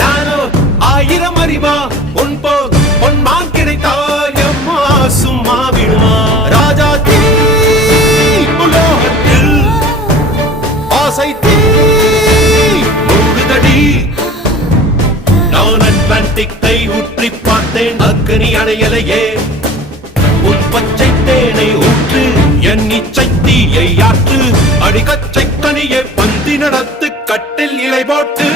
நானோ ஆயிரம் அறிவா உன் போல் பொன்மான் கிடைத்தாயம்மா சும்மா விடுமா ராஜா தீ உலோகத்தில் ஆசை தீ மூடுதடி நான் அட்லாண்டிக்கை ஊற்றி பார்த்தேன் அக்னி அணையலையே உன் பச்சை தேனை ஊற்று என் இச்சை தீயை ஆற்று அடிக்கச்சை கனியை பந்தி நடத்து கட்டில் இலை போட்டு